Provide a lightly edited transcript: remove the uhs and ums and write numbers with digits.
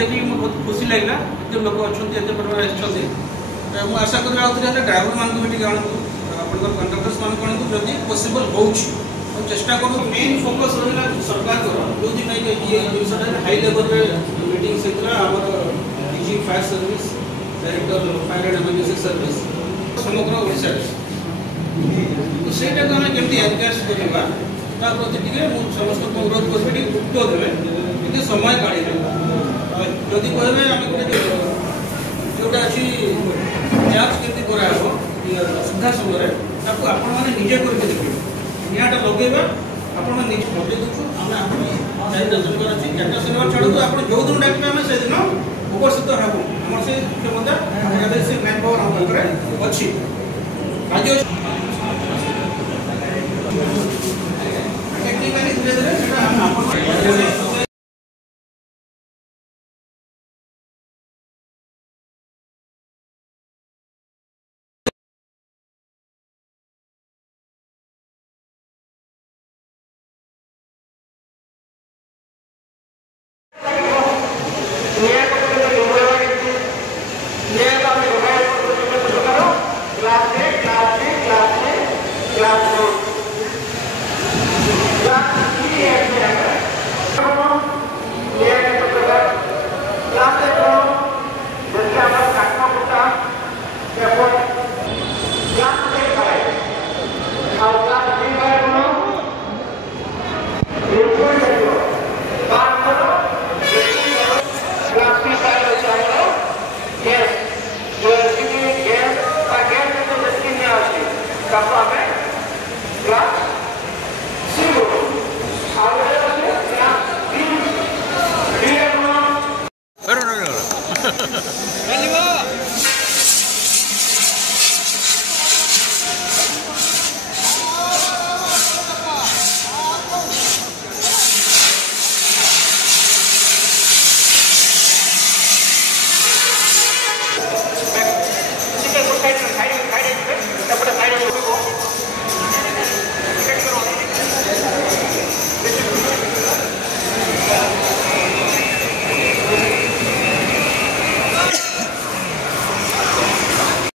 देखिए मुझे बहुत खुशी लगे जो लोक अच्छा मुझे आशा कर ड्राइवर मान भी आणतु आप कंडक्टर्स मान आणतु जदि पॉसिबल हो चेष्टा करूँ मेन फोकस रहा सरकार जो दिन ये जिन हाई लेवल मीटिंग से DG fire service director fire and emergency service समग्र ओडिशा तो सहीटा को आम केमी एनगेज करवा प्रति समस्त अनुरोध करी गुरुत्व देवे समय काढ़े जदि कहे आम गोटे जोटा अच्छी जांच केमती कराब सुधा समय आपने निजे करके देखिए निआटा लगेगा आप लगे दूँ आम दर्शन कर चार्टा शनिवार छाड़ू आप जो दिन डाक आम से दिन उपस्थित हूँ आम से क्षमता मैन पावर आम पाखे अच्छी राज्य टेक्निकाली धीरे धीरे